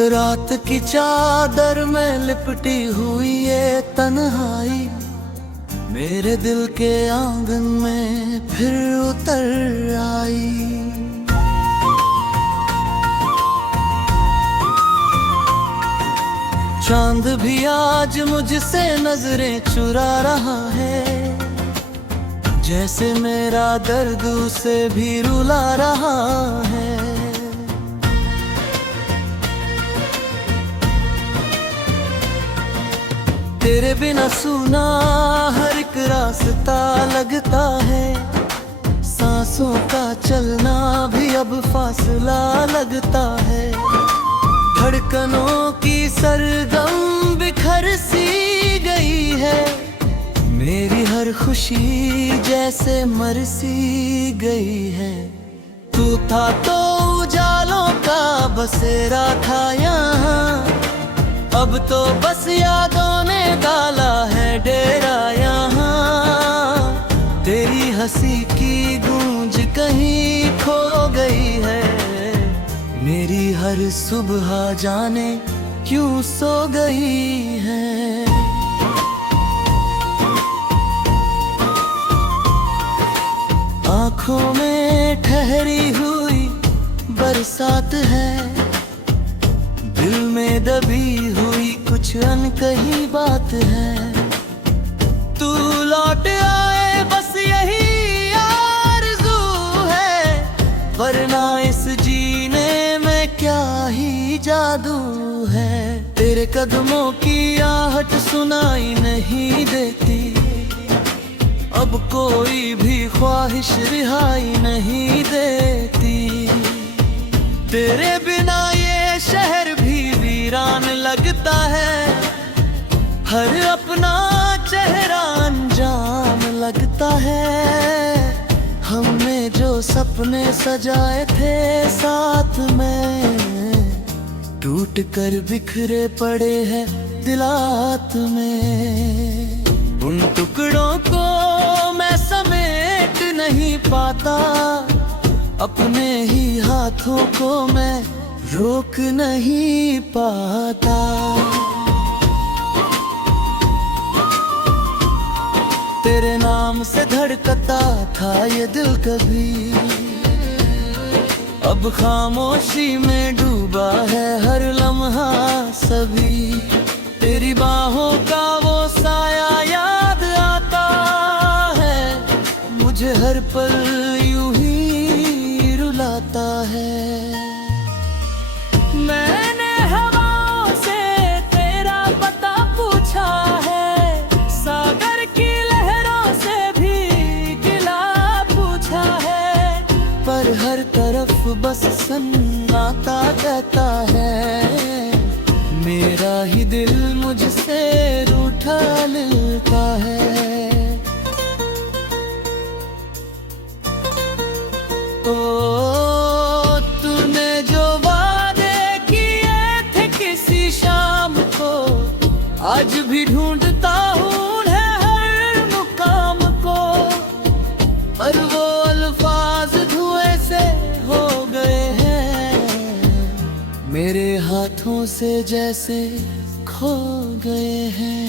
रात की चादर में लिपटी हुई ये तन्हाई मेरे दिल के आंगन में फिर उतर आई। चांद भी आज मुझसे नजरें चुरा रहा है, जैसे मेरा दर्द उसे भी रुला रहा है। तेरे बिना सूना हर एक रास्ता लगता है, सांसों का चलना भी अब फासला लगता है। धड़कनों की सरगम बिखर सी गई है, मेरी हर खुशी जैसे मर सी गई है। तू था तो उजालों का बसेरा था यहाँ, अब तो बस यादों ने डाला है डेरा यहाँ। तेरी हंसी की गूंज कहीं खो गई है, मेरी हर सुबह जाने क्यों सो गई है। आँखों में ठहरी हुई बरसात है, दिल में दबी हुई कुछ अनकही बात है। तू लौट आए बस यही आरज़ू है, वरना इस जीने में क्या ही जादू है। तेरे कदमों की आहट सुनाई नहीं देती, अब कोई भी ख्वाहिश रिहाई नहीं देती। तेरे बिना ये शहर भी वीरान लगता है, हर अपना चेहरा अनजान लगता है। हमने जो सपने सजाए थे साथ में, टूट कर बिखरे पड़े हैं दिलात में। उन टुकड़ों को मैं समेट नहीं पाता, अपने ही हाथों को मैं रोक नहीं पाता। तेरे नाम से धड़कता था ये दिल कभी, अब खामोशी में डूबा है हर लम्हा सभी। तेरी बाहों का वो साया याद आता है, मुझे हर पल यूं ही रुलाता है। मैंने हवाओं से तेरा पता पूछा है, सागर की लहरों से भी गिला पूछा है, पर हर तरफ बस सन्नाटा कहता है। मेरा ही दिल मुझसे रूठा मिलता है। ओ तूने जो वादे किए थे किसी शाम को, आज भी ढूंढता हूँ उन्हें हर मुकाम को, पर वो अल्फाज धुएं से हो गए हैं, मेरे हाथों से जैसे खो गए हैं।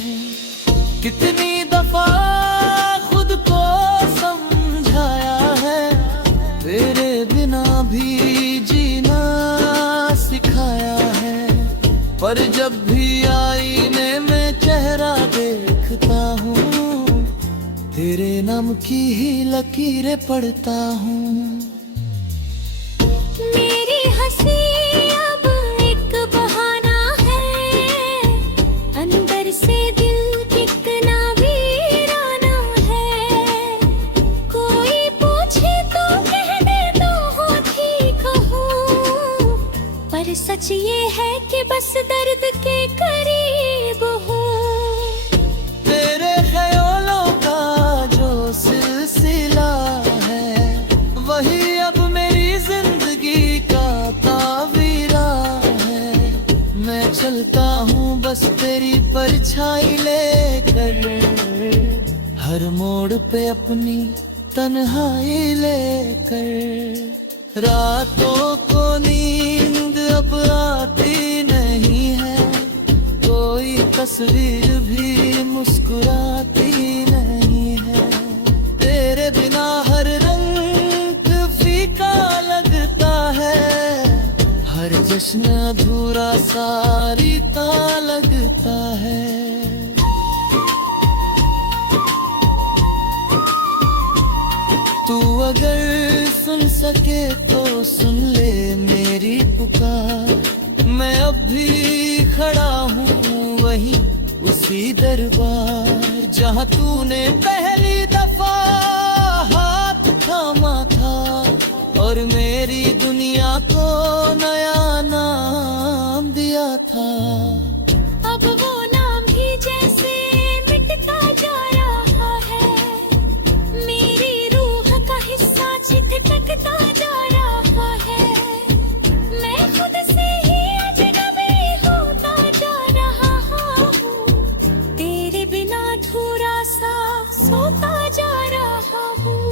कितनी दफा खुद को समझाया है, तेरे बिना भी जीना सिखाया है, पर जब भी आईने में चेहरा देखता हूँ, तेरे नाम की ही लकीरें पढ़ता हूँ। मेरी हंसी अब एक बहाना है, अंदर से दिल कितना वीराना है। कोई पूछे तो कह दे तो हो ठीक हूँ, पर सच ये है कि बस दर्द के करीब हूँ। तेरे ख्यालों का जो सिलसिला है, वही अब मेरी जिंदगी का तावीरा है। मैं चलता हूँ बस तेरी परछाई लेकर, हर मोड़ पे अपनी तन्हाई लेकर। रातों को नींद अब आती नहीं, तस्वीर भी मुस्कुराती नहीं है। तेरे बिना हर रंग फीका लगता है, हर जश्न अधूरा सारीता लगता है। तू अगर सुन सके तो सुन ले मेरी पुकार। मैं अब भी खड़ा हूँ वहीं उसी दरबार, जहाँ तूने पहली दफा हाथ थामा था और मेरी दुनिया को नया नाम दिया था। अब वो नाम भी जैसे मिटता जा रहा है, मेरी रूह का हिस्सा चिटकता जा रहा है। मैं खुद से ही अजनबी होता जा रहा हूँ, तेरे बिना अधूरा सा सोता जा रहा हूँ।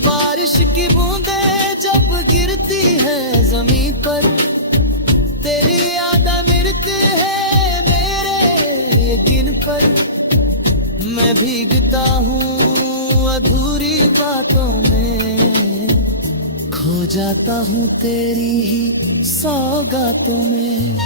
बारिश की बूंदें जब गिरती है जमीन पर, तेरी यादें मिलती है मेरे यकीन पर। मैं भीगता हूँ अधूरी बातों में, खो जाता हूँ तेरी ही सौगातों में।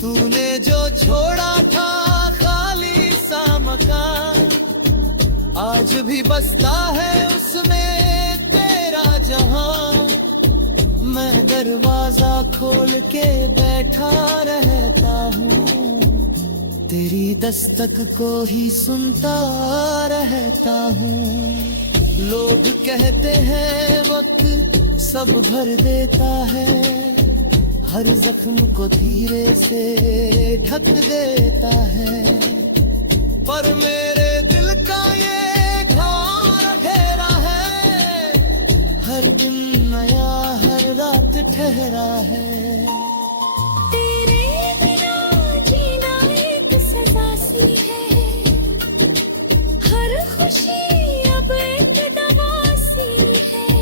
तूने जो छोड़ा था खाली सा मकान, आज भी बसता है उसमें तेरा जहां। मैं दरवाजा खोल के बैठा रहता हूँ, तेरी दस्तक को ही सुनता रहता हूँ। लोग कहते हैं वक्त सब भर देता है, हर जख्म को धीरे से ढक देता है। पर मेरे दिल का ये घाव गहरा है, हर दिन नया हर रात ठहरा है। तेरे बिना जीना एक सजा सी है, हर खुशी अब एक दवा सी है,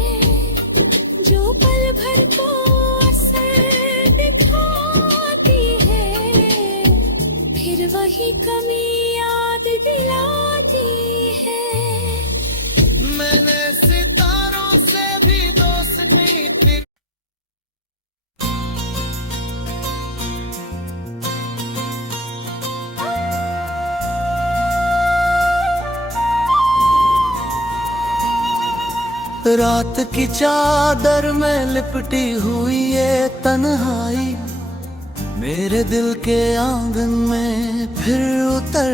जो पल भर को असर दिखाती है, फिर वही कमी याद दिलाती है। मैंने सितारों से भी दोस्ती की, रात की चादर में लिपटी हुई ये तन्हाई, मेरे दिल के आंगन में फिर उतर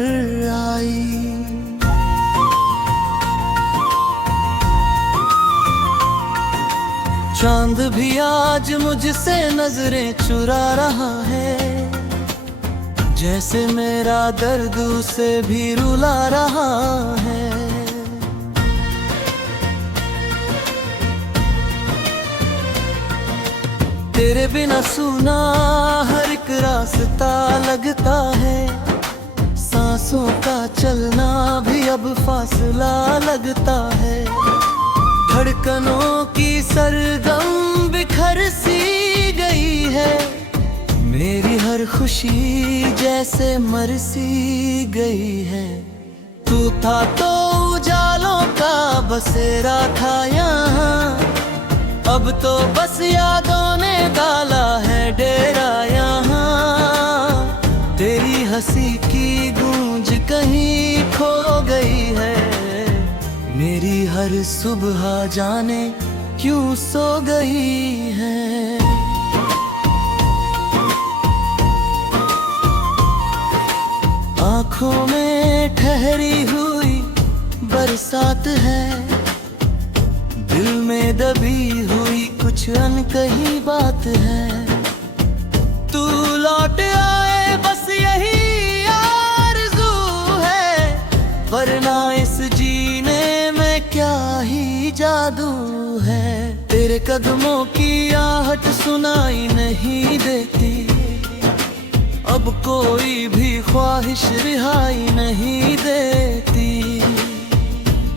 आई। चांद भी आज मुझसे नजरें चुरा रहा है, जैसे मेरा दर्द उसे भी रुला रहा है। तेरे बिना सुना हर एक रास्ता लगता है, सांसों का चलना भी अब फासला लगता है। धड़कनों की सरगम बिखर सी गई है, मेरी हर खुशी जैसे मर सी गई है। तू था तो उजालों का बसेरा था यहाँ, अब तो बस यादों ने डाला है डेरा यहाँ। तेरी हंसी की गूंज कहीं खो गई है, मेरी हर सुबह जाने क्यों सो गई है। आँखों में ठहरी हुई बरसात है, दिल में दबी हुई कुछ अनकही बात है। तू लौट आए बस यही आरज़ू है, वरना इस जीने में क्या ही जादू है। तेरे कदमों की आहट सुनाई नहीं देती, अब कोई भी ख्वाहिश रिहाई नहीं देती।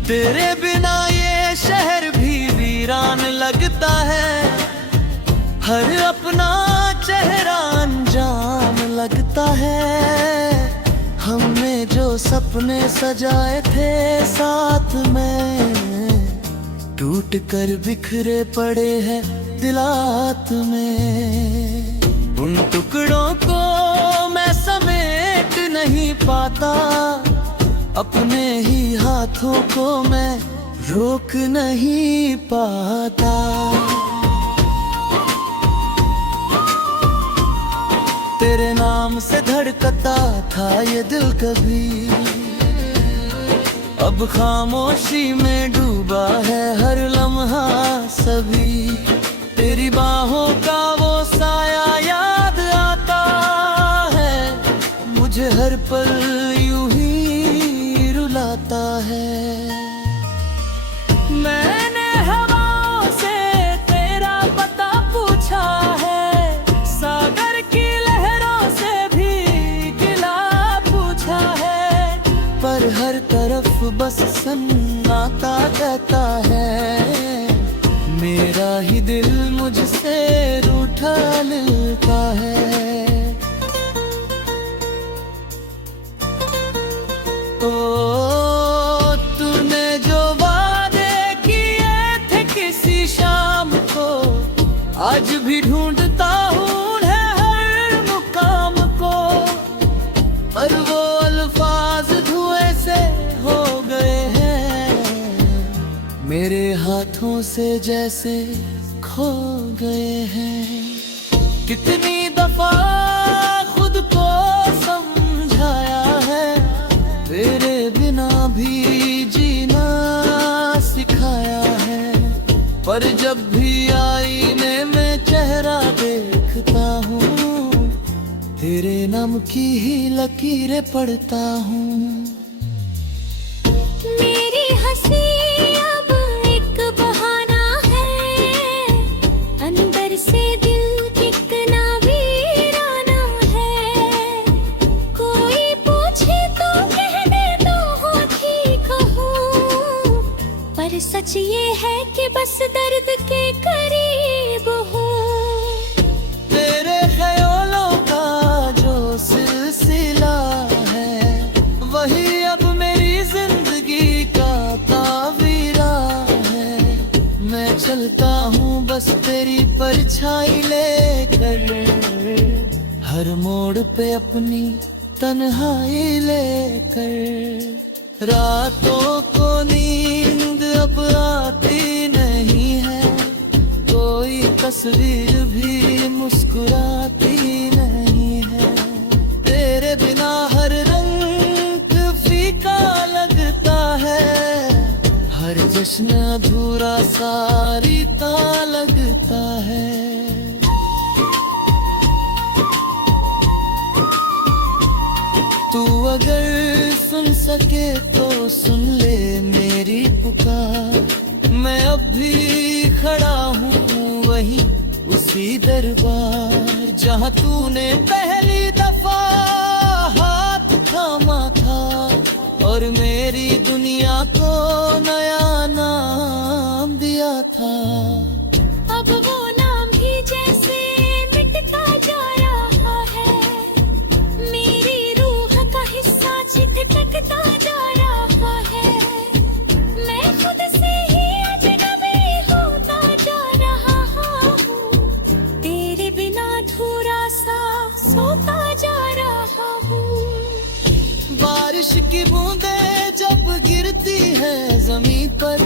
तेरे बिना ये शहर भी वीरान लगता है, हर अपना चेहरा अनजान लगता है। हमने जो सपने सजाए थे साथ में, टूट कर बिखरे पड़े हैं दिलात में। उन टुकड़ों को मैं समेट नहीं पाता, अपने ही हाथों को मैं रोक नहीं पाता। तेरे नाम से धड़कता था ये दिल कभी, अब खामोशी में डूबा है हर लम्हा सभी। तेरी बाहों का वो साया याद आता है, मुझे हर पल यूं ही रुलाता है। मैंने हवाओं से तेरा पता पूछा है, सागर की लहरों से भी गिला पूछा है, पर हर तरफ बस सन्नाटा कहता है। मेरा ही दिल मुझसे रूठा मिलता है। ओ तूने जो वादे किए थे किसी शाम को, आज भी ढूंढता हूँ हर मुकाम को, पर वो अल्फाज धुएं से हो गए हैं, मेरे हाथों से जैसे खो गए हैं। कितनी दफा खुद को समझाया है, तेरे बिना भी जीना सिखाया है, पर जब भी आईने में चेहरा देखता हूँ, तेरे नाम की ही लकीरें पढ़ता हूँ। मेरी हंसी अब एक बहाना है, अंदर से दिल कितना वीराना है। कोई पूछे तो कह दे तो हो ठीक हूँ, पर सच ये है कि बस दर्द के करीब हूँ। तेरे ख्यालों का जो सिलसिला है, वही अब मेरी जिंदगी का तावीरा है। मैं चलता हूँ बस तेरी परछाई लेकर, हर मोड़ पे अपनी तन्हाई लेकर। रातों को नींद अब आती नहीं है, कोई तस्वीर भी मुस्कुराती नहीं है। तेरे बिना हर रंग फीका लगता है, हर जश्न अधूरा सा रीता लगता है। तू अगर सुन सके तो सुन ले मेरी पुकार, मैं अब भी खड़ा हूँ वहीं उसी दरबार, जहाँ तूने पहली दफा हाथ थामा था और मेरी दुनिया को नया नाम दिया था। अब वो नाम भी जैसे मिटता जा रहा है, मेरी रूह का हिस्सा चिटकता जा रहा है। मैं खुद से ही अजनबी होता जा रहा हूँ, तेरे बिना अधूरा सा सोता जा रहा हूँ। बारिश की बूंदें जब गिरती है जमीन पर,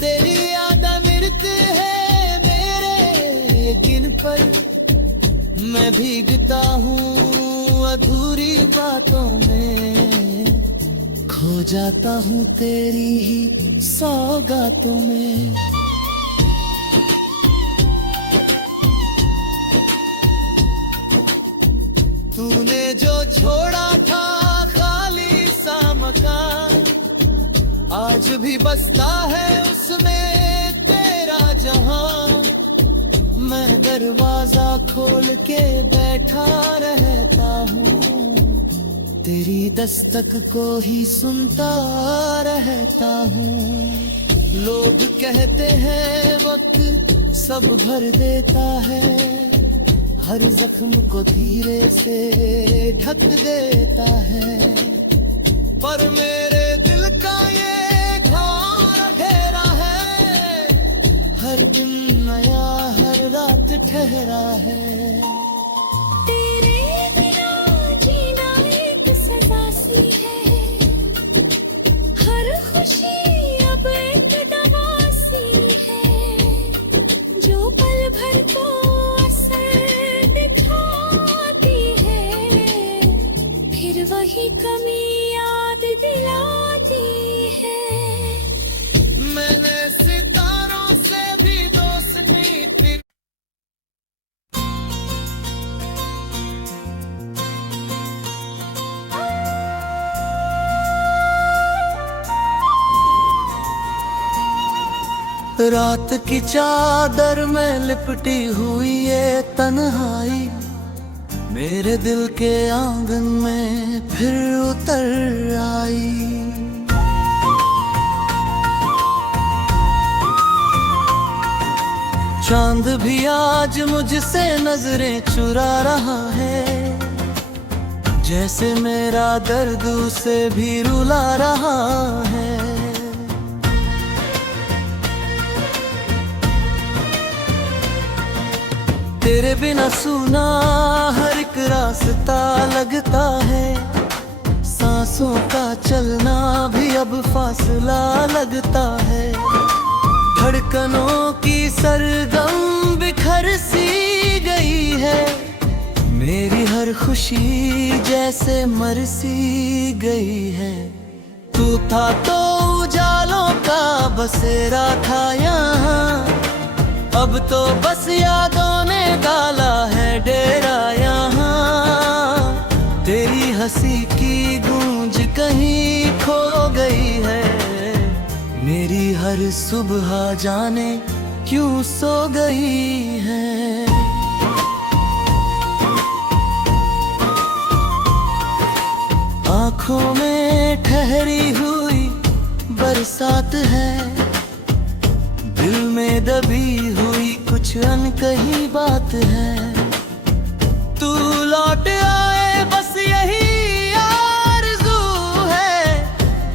तेरी यादें मिलती है मेरे गिन पर। मैं भीगता हूँ अधूरी बातों में, खो जाता हूँ तेरी ही सौगातों में। तूने जो छोड़ा था खाली सा मकान, आज भी बसता है उसमें तेरा जहां। मैं दरवाजा खोल के बैठा रहता हूँ, तेरी दस्तक को ही सुनता रहता हूँ। लोग कहते हैं वक्त सब भर देता है, हर जख्म को धीरे से ढक देता है। पर मेरे दिल का ये घोर घेरा है, हर दिन नया हर रात ठहरा है। तेरे बिना जीना एक सजा सी है, हर खुशी अब एक दवा सी है, जो पल भर को असर दिखाती है, फिर वही कमी याद दिलाती है। मैंने सितारों से भी दोस्ती की। रात की चादर में लिपटी हुई ये तन्हाई, मेरे दिल के आंगन में फिर उतर आई। चांद भी आज मुझसे नजरें चुरा रहा है, जैसे मेरा दर्द उसे भी रुला रहा है। तेरे बिना सूना हर एक रास्ता लगता है, सांसों का चलना भी अब फासला लगता है। धड़कनों की सरगम बिखर सी गई है, मेरी हर खुशी जैसे मर सी गई है। तू था तो उजालों का बसेरा था यहाँ, अब तो बस यादों ने डाला है डेरा यहाँ। तेरी हंसी की गूंज कहीं खो गई है, मेरी हर सुबह जाने क्यों सो गई है। आँखों में ठहरी हुई बरसात है, दिल में दबी हुई कुछ अनकही बात है। तू लौट आए बस यही आरज़ू है,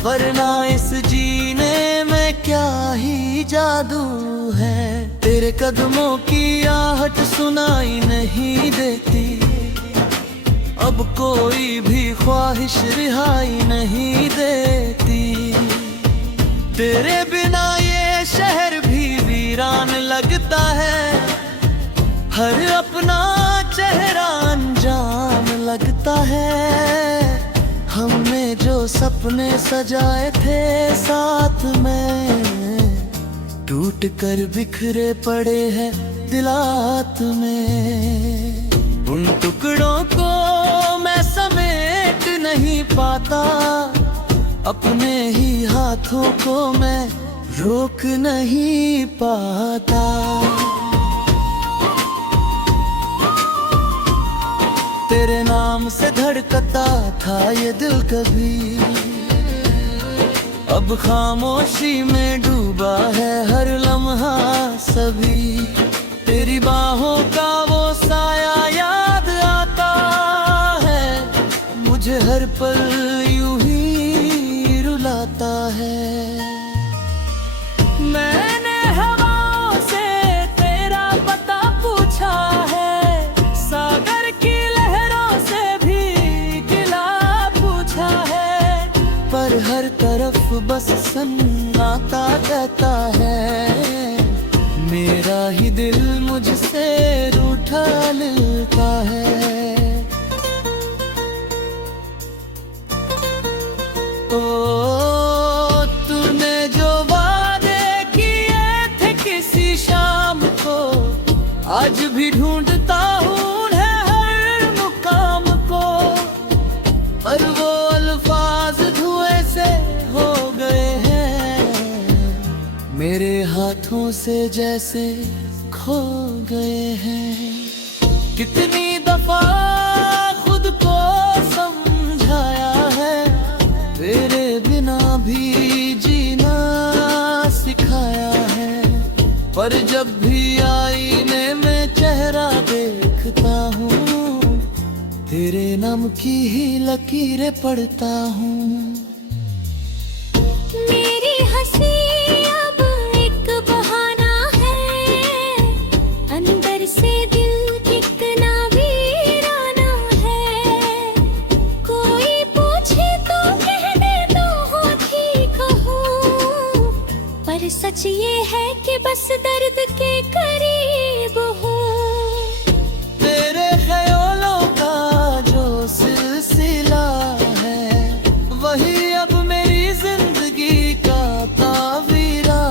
वरना इस जीने में क्या ही जादू है। तेरे कदमों की आहट सुनाई नहीं देती, अब कोई भी ख्वाहिश रिहाई नहीं देती। तेरे बिना ये शहर भी वीरान लगता है, हर अपना चेहरा अनजान लगता है। हमने जो सपने सजाए थे साथ में, टूट कर बिखरे पड़े हैं दिलात में। उन टुकड़ों को मैं समेट नहीं पाता, अपने ही हाथों को मैं रोक नहीं पाता। तेरे नाम से धड़कता था ये दिल कभी, अब खामोशी में डूबा है हर लम्हा सभी। तेरी बाहों का वो साया याद आता है, मुझे हर पल यूं ही रुलाता है। मैंने हवाओं से तेरा पता पूछा है, सागर की लहरों से भी गिला पूछा है, पर हर तरफ बस सन्नाटा कहता है। मेरा ही दिल मुझसे रूठा मिलता है। ओ तूने जो वादे किए थे किसी शाम को, आज भी ढूंढता हूँ उन्हें हर मुकाम को, पर वो अल्फाज धुएं से हो गए हैं, मेरे हाथों से जैसे खो गए हैं। कितनी दफा खुद को समझाया है, तेरे बिना भी जीना सिखाया है, पर जब भी आए की ही लकीरें पढ़ता हूँ। मेरी हंसी अब एक बहाना है, अंदर से दिल कितना वीराना है। कोई पूछे तो कह देता हूँ ठीक हूँ, पर सच ये है कि बस दर्द के करीब हूँ। तेरे ख्यालों का जो सिलसिला है, वही अब मेरी जिंदगी का तावीरा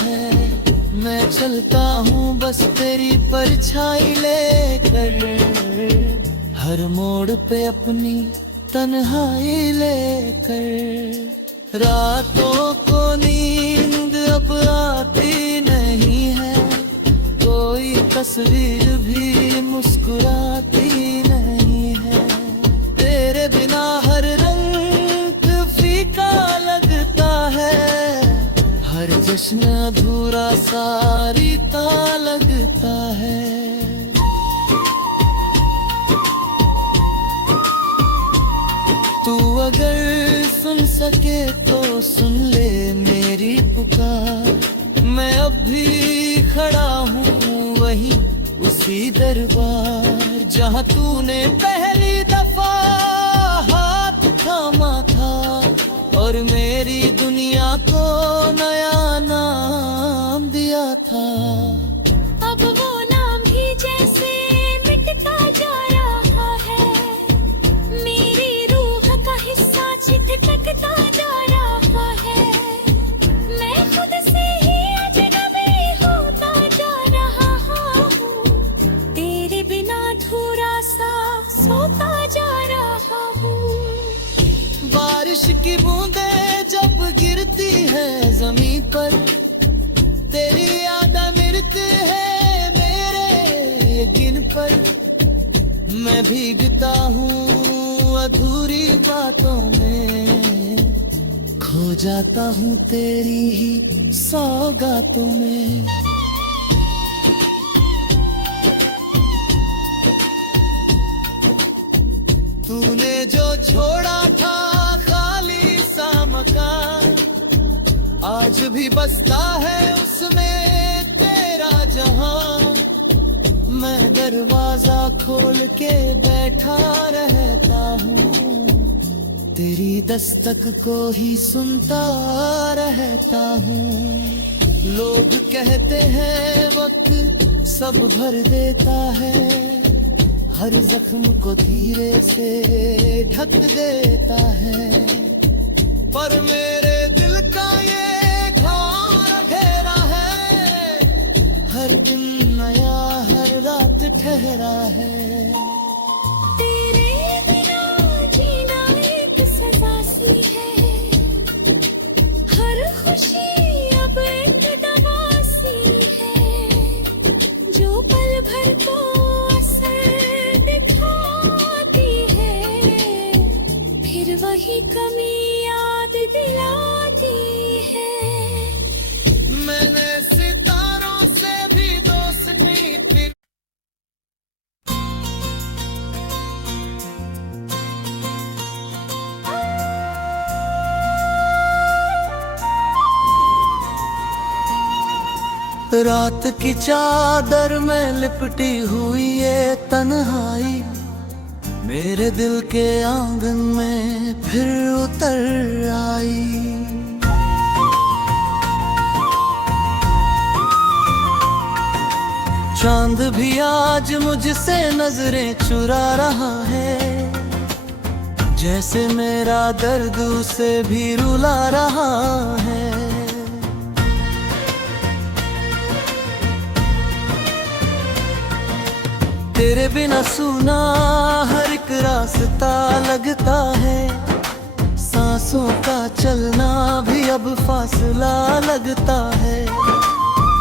है। मैं चलता हूँ बस तेरी परछाई लेकर, हर मोड़ पे अपनी तन्हाई लेकर। रातों को नींद अब आती नहीं है, कोई तस्वीर भी मुस्कुराती नहीं है। तेरे बिना हर रंग फीका लगता है, हर जश्न अधूरा सा रीता लगता है। तू अगर सुन सके तो सुन ले मेरी पुकार। मैं अब भी खड़ा हूँ वहीं उसी दरबार, जहाँ तूने पहली दफा हाथ थामा था और मेरी दुनिया को नया नाम दिया था। अब वो नाम भी जैसे मिटता जा रहा है, मेरी रूह का हिस्सा चिटकता जा रहा है। मैं खुद से ही अजनबी होता जा रहा हूँ, तेरे बिना अधूरा सा सोता जा रहा हूँ। बारिश की बूंदें जब गिरती है जमीन पर, तेरी याद मिलती है मेरे यकीन पर। मैं भीगता हूँ अधूरी बातों में, खो जाता हूँ तेरी ही सौगातों में। तूने जो छोड़ा था खाली सा मकान, आज भी बसता है उसमें तेरा जहां। मैं दरवाजा खोल के बैठा रहता हूँ, तेरी दस्तक को ही सुनता रहता हूँ। लोग कहते हैं वक्त सब भर देता है, हर जख्म को धीरे से ढक देता है। पर मेरे दिल का ये घाव गहरा है, हर दिन नया हर रात ठहरा है। तेरे बिना जीना एक सजा सी है, हर खुशी अब एक दवा सी है। जो पल भर को असर दिखाती है, फिर वही कमी याद दिलाती है। मैंने सितारों से भी दोस्ती की, रात की चादर में लिपटी हुई ये तन्हाई, मेरे दिल के आंगन में फिर उतर आई। चांद भी आज मुझसे नजरें चुरा रहा है, जैसे मेरा दर्द उसे भी रुला रहा है। तेरे बिना सुना हर एक रास्ता लगता है, सांसों का चलना भी अब फासला लगता है।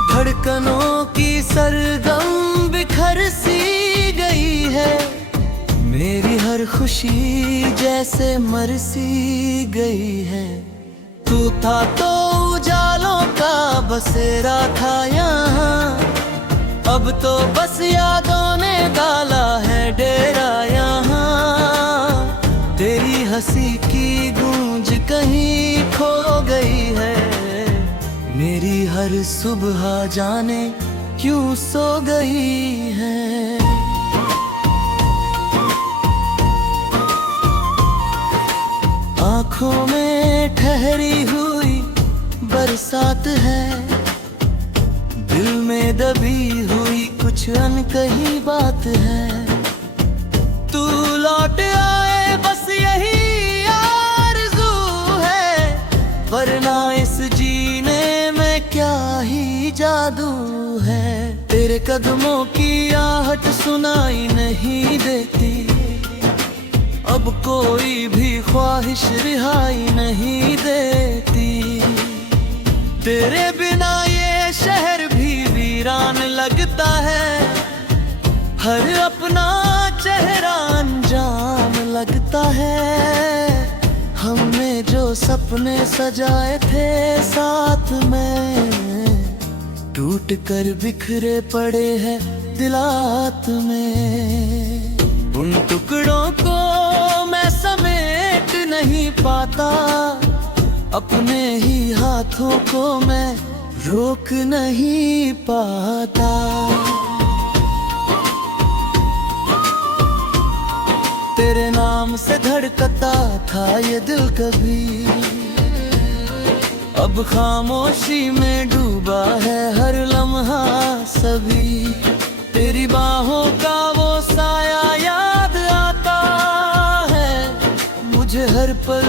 धड़कनों की सरगम बिखर सी गई है, मेरी हर खुशी जैसे मर सी गई है। तू था तो उजालों का बसेरा था यहाँ, अब तो बस यादों ने डाला है डेरा यहाँ। हंसी की गूंज कहीं खो गई है। मेरी हर सुबह जाने क्यों सो गई है। आँखों में ठहरी हुई बरसात है, दिल में दबी हुई कुछ अनकही बात है। तू लौट आए बस यही आरज़ू है, वरना इस जीने में क्या ही जादू है। तेरे कदमों की आहट सुनाई नहीं देती, अब कोई भी ख्वाहिश रिहाई नहीं देती। तेरे बिना ये शहर भी वीरान लगता है, हर अपना चेहरा अनजान लगता है। हमने जो सपने सजाए थे साथ में, टूट कर बिखरे पड़े हैं दिलात में। उन टुकड़ों को मैं समेट नहीं पाता, अपने ही हाथों को मैं रोक नहीं पाता। तेरे नाम से धड़कता था ये दिल कभी, अब खामोशी में डूबा है हर लम्हा सभी। तेरी बाहों का वो साया याद आता है, मुझे हर पल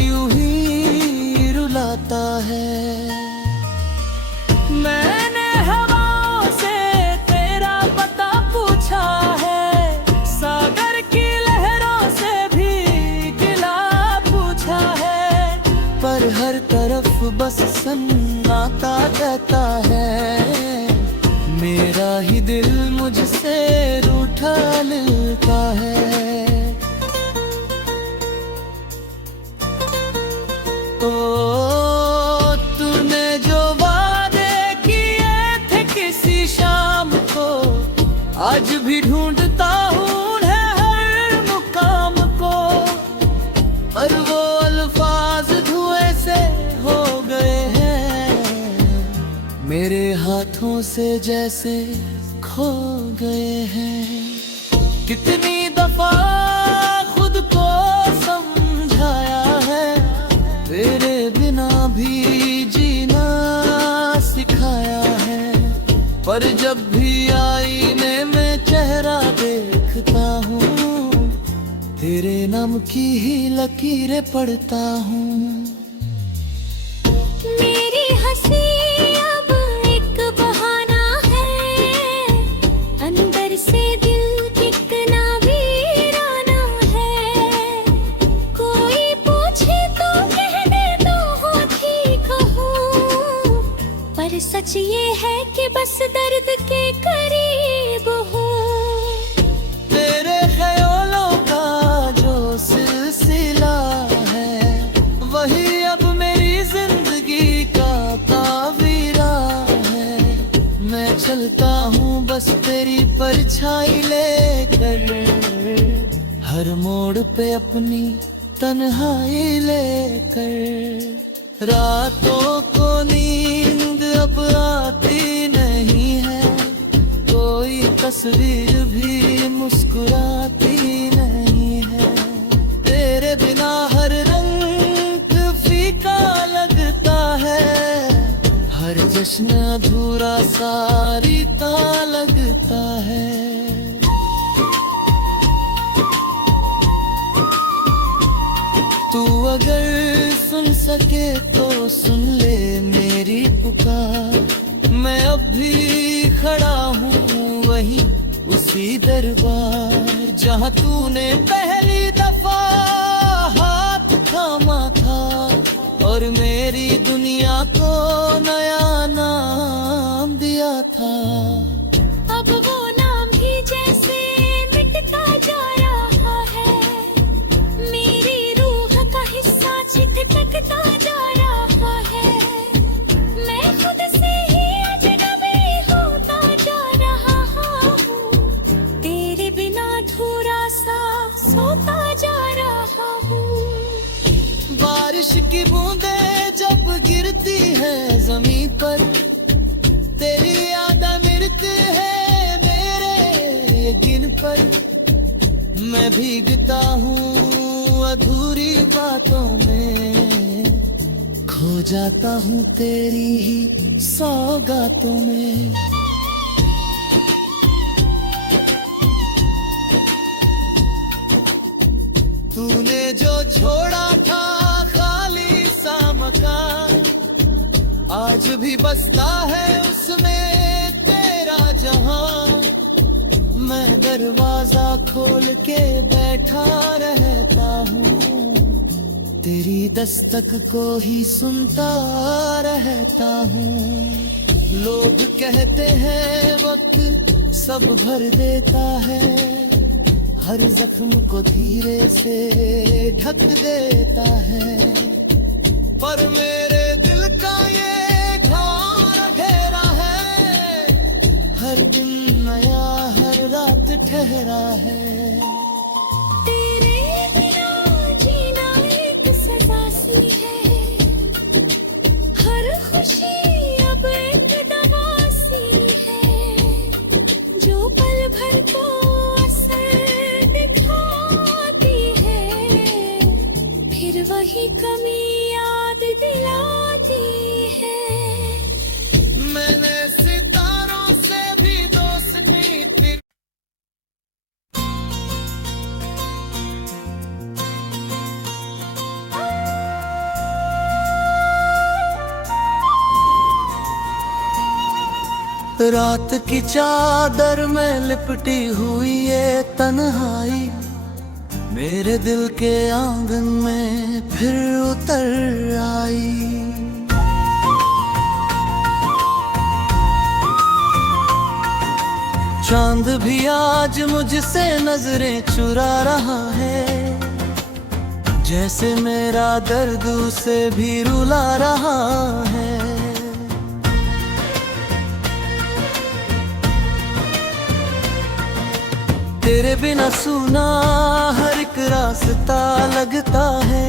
यूं ही रुलाता है। मैंने हवाओं से तेरा पता पूछा है, सागर की लहरों से भी गिला पूछा है, पर हर तरफ बस सन्नाटा कहता है। मेरा ही दिल मुझसे रूठा मिलता है। ओ तूने जो वादे किए थे किसी शाम को, आज भी ढूंढता हूँ हर मुकाम को, पर वो अल्फाज धुएं से हो गए हैं, मेरे हाथों से जैसे खो गए हैं। कितनी दफा खुद को समझाया है, तेरे बिना भी जीना सिखाया है, पर जब भी आईने में चेहरा देखता हूँ, तेरे नाम की ही लकीरें पढ़ता हूँ। मेरी हंसी अब एक बहाना है, अंदर से दिल कितना वीराना है। कोई पूछे तो कह दे तो हो ठीक हूँ, पर सच ये है कि बस दर्द के करीब हूँ। तेरे ख्यालों का जो सिलसिला है, वही अब मेरी जिंदगी का तावीरा है। मैं चलता हूँ बस तेरी परछाई लेकर, हर मोड़ पे अपनी तन्हाई लेकर। रातों को नींद अब आती नहीं है, कोई तस्वीर भी मुस्कुराती नहीं है। तेरे बिना हर रंग फीका लगता है, हर जश्न अधूरा सा रीता लगता है। तू अगर सुन सके तो सुन ले मेरी पुकार, मैं अब भी खड़ा हूँ वहीं उसी दरबार, जहाँ तूने पहली दफा हाथ थामा था और मेरी दुनिया को नया नाम दिया था। अब वो नाम भी जैसे मिटता जा रहा है, मेरी रूह का हिस्सा छिटकता जा रहा है। मैं खुद से ही अजनबी होता जा रहा हूँ, तेरे बिना अधूरा सा सोता जा रहा हूँ। की बूंदें जब गिरती है जमीन पर, तेरी याद मिलती है मेरे गिन पर। मैं भीगता हूँ अधूरी बातों में, खो जाता हूँ तेरी ही सौगातों में। तूने जो छोड़ा था खाली सा मकान, आज भी बसता है उसमें तेरा जहां। मैं दरवाजा खोल के बैठा रहता हूँ, तेरी दस्तक को ही सुनता रहता हूँ। लोग कहते हैं वक्त सब भर देता है, हर जख्म को धीरे से ढक देता है। पर मेरे दिल का ये घर घेरा है, हर दिन नया हर रात ठहरा है। तेरे बिना जीना एक सजा सी है, हर खुशी अब एक दवा सी है, जो पल भर को वही कमी याद दिलाती है। मैंने सितारों से भी दोस्ती की। रात की चादर में लिपटी हुई ये तन्हाई, मेरे दिल के आंगन में फिर उतर आई। चांद भी आज मुझसे नजरें चुरा रहा है, जैसे मेरा दर्द उसे भी रुला रहा है। तेरे बिना सुना हर एक रास्ता लगता है,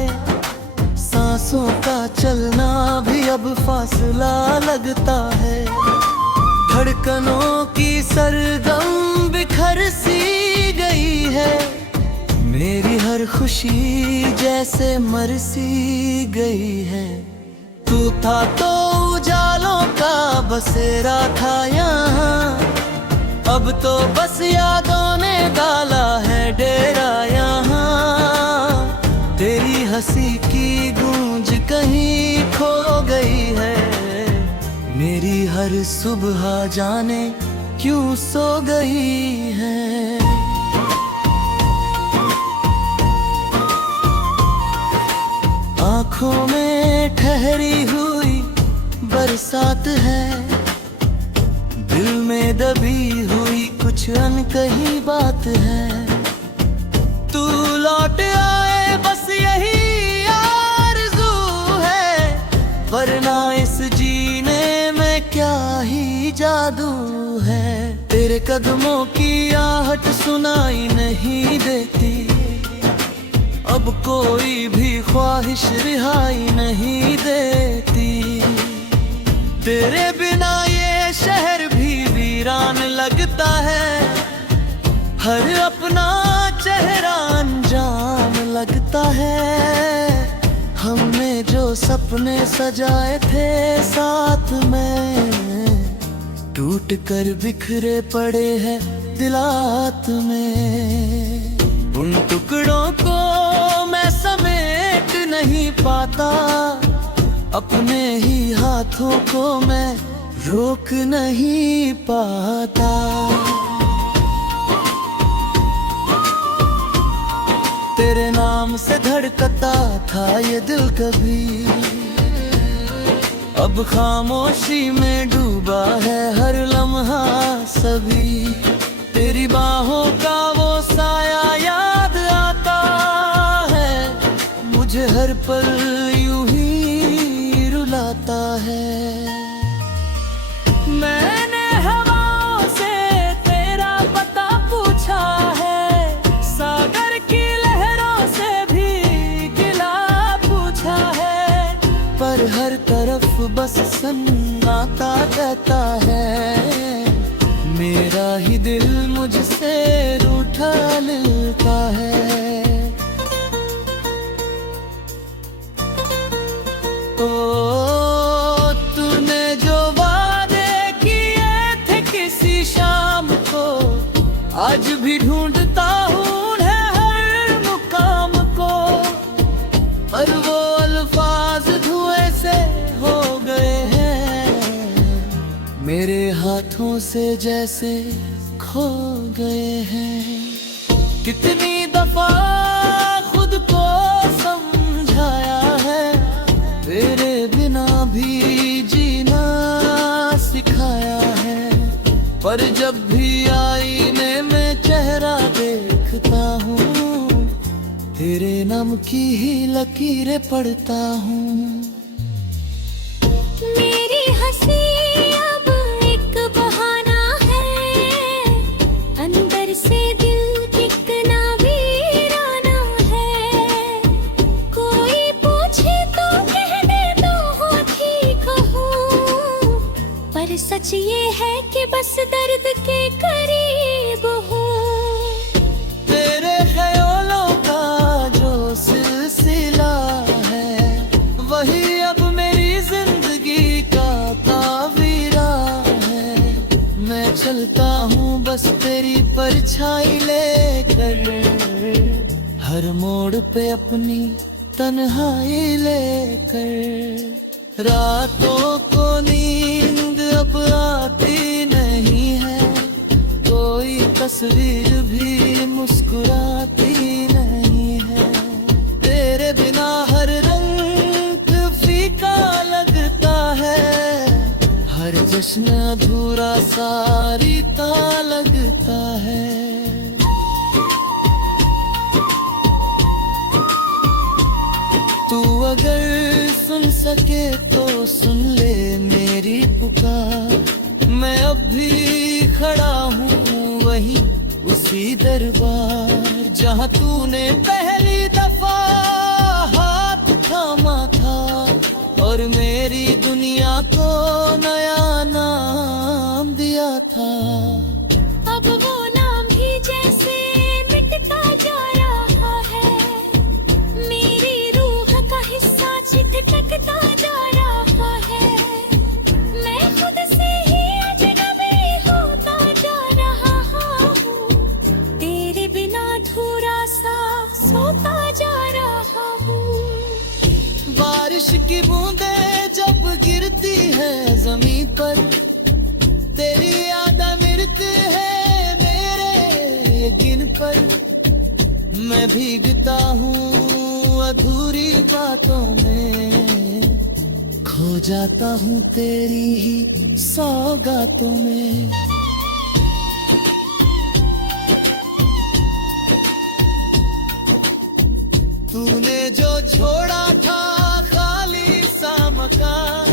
सांसों का चलना भी अब फासला लगता है। धड़कनों की सरगम बिखर सी गई है, मेरी हर खुशी जैसे मर सी गई है। तू था तो उजालों का बसेरा था यहाँ, अब तो बस यादों ने डाला है डेरा यहाँ। तेरी हंसी की गूंज कहीं खो गई है, मेरी हर सुबह जाने क्यों सो गई है। आँखों में ठहरी हुई बरसात है, दिल में दबी हुई कुछ अनकही बात है। तू लौट आए बस यही आरज़ू है, वरना इस जीने में क्या ही जादू है। तेरे कदमों की आहट सुनाई नहीं देती, अब कोई भी ख्वाहिश रिहाई नहीं देती। तेरे बिना ये शहर भी वीरान लगता है, हर अपना चेहरा अनजान लगता है। हमने जो सपने सजाए थे साथ में, टूट कर बिखरे पड़े हैं दिलात में। उन टुकड़ों को मैं समेट नहीं पाता, अपने ही हाथों को मैं रोक नहीं पाता। तेरे नाम से धड़कता था ये दिल कभी, अब खामोशी में डूबा है हर लम्हा सभी। तेरी बाहों का वो साया याद आता है, मुझे हर पल यूं ही रुलाता है। मैंने हवाओं से तेरा पता पूछा है, सागर की लहरों से भी गिला पूछा है। बस सन्नाटा कहता है, मेरा ही दिल मुझसे रूठा मिलता है। ओ तूने जो वादे किए थे किसी शाम को, आज भी ढूंढता हूँ हर मुकाम को, पर वो अल्फाज धुएं से हो गए हैं, मेरे हाथों से जैसे खो गए हैं। कितनी दफा खुद को समझाया है, तेरे बिना भी जीना सिखाया है, पर जब भी आईने में चेहरा देखता हूँ, तेरे नाम की ही लकीरें पढ़ता हूँ। मेरी हंसी अब एक बहाना है, अंदर से दिल कितना वीराना है। कोई पूछे तो कह दे तो हो ठीक हूँ, पर सच ये है कि बस दर्द के करीब हूँ। तेरे ख्यालों का जो सिलसिला है, वही अब मेरी जिंदगी का तावीरा है। मैं चलता हूँ बस तेरी परछाई लेकर, हर मोड़ पे अपनी तन्हाई लेकर। रातों को नींद अब आती नहीं है, कोई तस्वीर भी मुस्कुराती नहीं है। तेरे बिना हर रंग फीका लगता है, हर जश्न अधूरा सारी ता लगता है। तू अगर सुन सके तो सुन ले मेरी पुकार, मैं अब भी खड़ा हूँ वहीं उसी दरबार, जहाँ तूने पहली दफा हाथ थामा था, और मेरी दुनिया को नया नाम दिया था। अब वो नाम भी जैसे मिटता जा रहा है, मेरी रूह का हिस्सा चिटकता जा रहा है। मैं खुद से ही अजनबी होता जा रहा हूँ, तेरे बिना अधूरा सा सोता जा रहा हूँ। बारिश की बूंदें जब गिरती है जमीन पर, तेरी यादें मिलती है मेरे यकीन पर। मैं भीगता हूँ अधूरी बातों में, खो जाता हूँ तेरी ही सौगातों में। तूने जो छोड़ा था खाली सा मकान,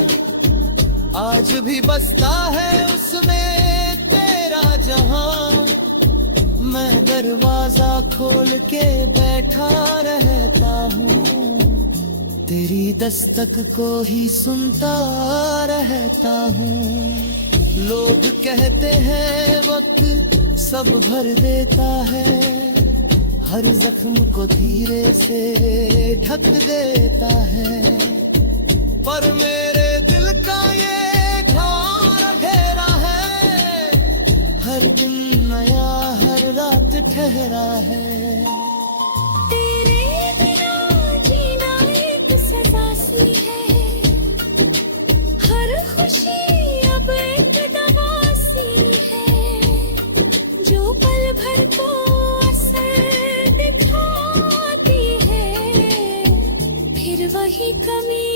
आज भी बसता है उसमें तेरा जहां। मैं दरवाजा खोल के बैठा रहता हूँ, तेरी दस्तक को ही सुनता रहता हूँ। लोग कहते हैं वक्त सब भर देता है, हर जख्म को धीरे से ढक देता है, पर मेरे दिल का ये घर घेरा है, हर दिन नया हर रात ठहरा है। तेरे बिना जीना एक सजा सी है, हर खुशी अब एक दवा सी है, जो पल भर को असर दिखाती है, फिर वही कमी